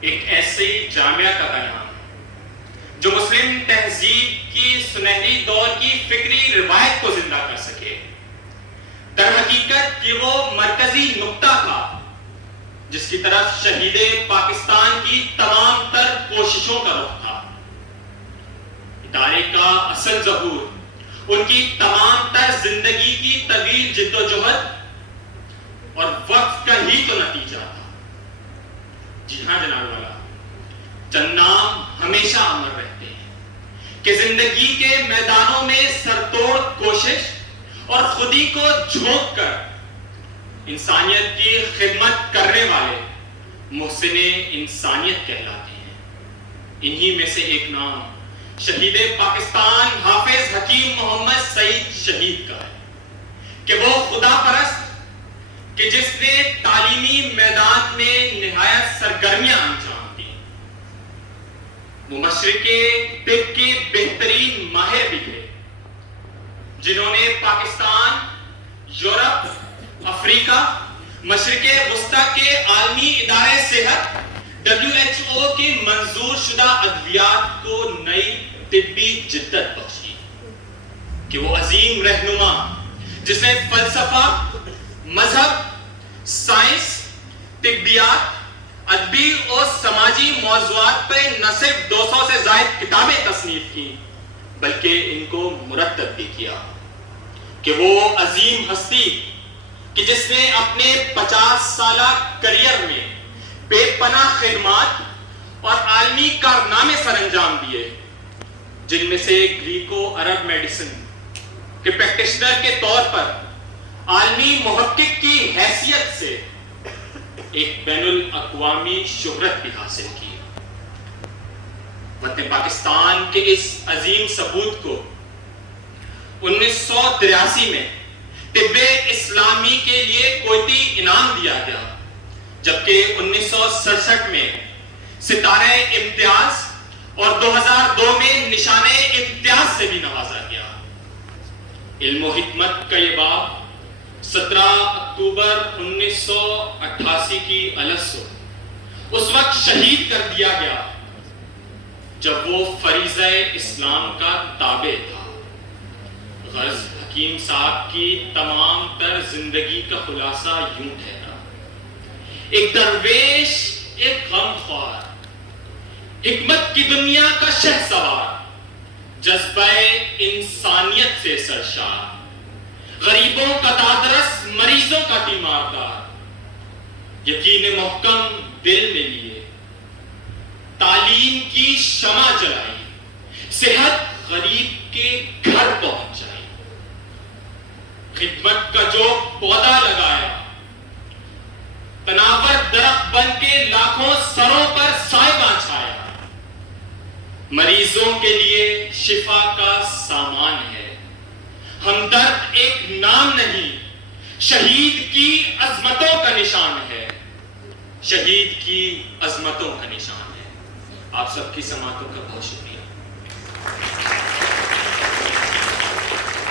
ایک ایسی جامعہ کا قیام جو مسلم تہذیب کی سنہری دور کی فکری روایت کو زندہ کر سکے۔ در حقیقت یہ وہ مرکزی نقطہ تھا جس کی طرف شہید پاکستان کی تمام تر کوششوں کا رخ تھا۔ ادارے کا اصل ظہور ان کی تمام تر زندگی کی طویل جد و جہد اور وقت کا ہی تو نتیجہ تھا۔ جی ہاں جناب والا، چند نام ہمیشہ امر رہتے ہیں کہ زندگی کے میدانوں میں سرتوڑ کوشش اور خودی کو جھونک کر انسانیت کی خدمت کرنے والے محسن انسانیت کہلاتے ہیں۔ انہی میں سے ایک نام شہید پاکستان حافظ حکیم محمد سعید شہید کا ہے کہ وہ خدا پرست کہ جس نے تعلیمی میدان میں نہایت سرگرمیاں انجام دی، وہ مشرق طب کے بہترین ماہر بھی تھے جنہوں نے پاکستان، یورپ، افریقہ، مشرق وسطیٰ کے عالمی ادارے صحت WHO کی منظور شدہ ادویات کو نئی طبی جدت بخشی کہ وہ عظیم رہنما جس نے فلسفہ، مذہب، سائنس، طبیات، ادبی اور سماجی موضوعات پر نہ صرف 200 سے زائد کتابیں تصنیف کی بلکہ ان کو مرتب بھی کیا کہ وہ عظیم ہستی کہ جس نے اپنے 50 سالہ کریئر میں بے پناہ خدمات اور عالمی کارنامے سر انجام دیے، جن میں سے گریکو عرب میڈیسن کے پریکٹیشنر کے طور پر عالمی محقق کی حیثیت سے ایک بین الاقوامی شہرت بھی حاصل کی۔ وطن پاکستان کے اس عظیم ثبوت کو 1983 میں طب اسلامی کے لیے کوئٹی انعام دیا گیا، جبکہ 1967 میں ستارہ امتیاز اور 2002 میں نشان امتیاز سے بھی نوازا گیا۔ علم و حکمت کا یہ باب 17 اکتوبر 1988 کی السو اس وقت شہید کر دیا گیا جب وہ فریضہ اسلام کا تابع تھا۔ غرض حکیم صاحب کی تمام تر زندگی کا خلاصہ یوں ٹھہرا: ایک درویش، ایک غمخوار، حکمت کی دنیا کا شہسوار، جذبہ انسانیت سے سرشار، غریبوں کا دادرس، مریضوں کا تیماردار، یقین محکم دل میں لیے، تعلیم کی شمع جلائی، صحت غریب کے گھر پہنچائی، خدمت کا جو پودا لگایا، تناور درخت بن کے لاکھوں سروں پر سائبہ چھایا، مریضوں کے لیے شفا کا سامان ہے، ہمدرد ایک نام نہیں، شہید کی عظمتوں کا نشان ہے، شہید کی عظمتوں کا نشان ہے۔ آپ سب کی سماعتوں کا بہت شکریہ۔